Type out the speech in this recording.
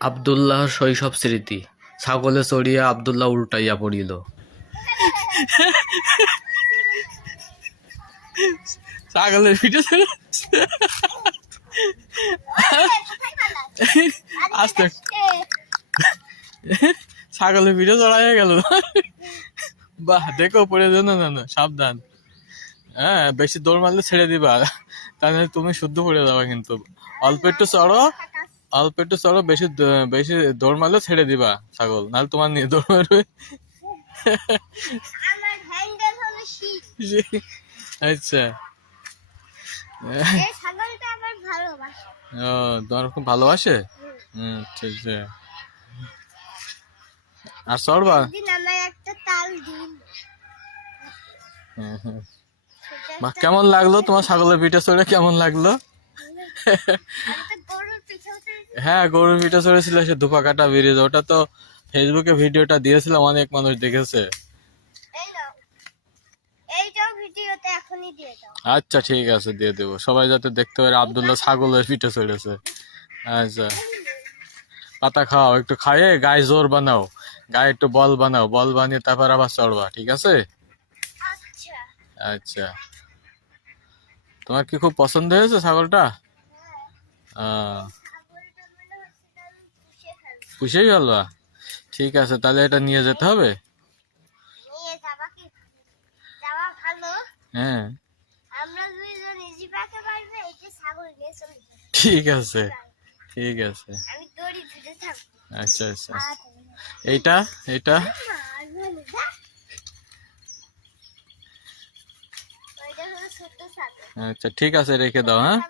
আব্দুল্লাহর শৈশব স্মৃতি। ছাগলে চড়িয়া আব্দুল্লাহ উল্টাইয়া পড়িল। ছাগলের পিঠে আস্তে ছাগলের পিঠে চড়াইয়া গেল। বাহ, দেখো পড়ে যেন না, না সাবধান। হ্যাঁ, বেশি দৌড় মারলে ছেড়ে দিবা, তাহলে তুমি শুদ্ধ পড়ে যাবা। কিন্তু অল্প একটু চড়ো, অল্প একটু চড়ো, বেশি বেশি দৌড় মারলে ছেড়ে দিবা ছাগল, নাহলে তোমার নিয়ে দৌড় মারবে। আচ্ছা, ও তোমার খুব ভালোবাসে। ঠিক আছে, আর চড়বা। বাহ, কেমন লাগলো তোমার ছাগলের পিঠে চড়ে? কেমন লাগলো? হ্যাঁ, গরুর পিঠে চড়েছিল সে ধুপাকাটা ব্রিজ। ওটা তো ফেসবুকে ভিডিওটা দিয়েছিলাম, অনেক মানুষ দেখেছে। আচ্ছা ঠিক আছে, দিয়ে দেবো, সবাই যাতে দেখতে পারে আব্দুল্লাহ ছাগলের পিঠে চড়েছে। আচ্ছা, পাতা খাও, একটু খাইয়ে গায়ে জোর বানাও, গায়ে একটু বল বানাও, বল বানিয়ে তারপর আবার চড়বা, ঠিক আছে? আচ্ছা, তোমার কি খুব পছন্দ হয়েছে ছাগলটা? পুষেই ফেলবা? ঠিক আছে, তাহলে এটা নিয়ে যেতে হবে। হ্যাঁ, ঠিক আছে, ঠিক আছে। আচ্ছা আচ্ছা, এইটা এইটা আচ্ছা, ঠিক আছে, রেখে দাও। হ্যাঁ।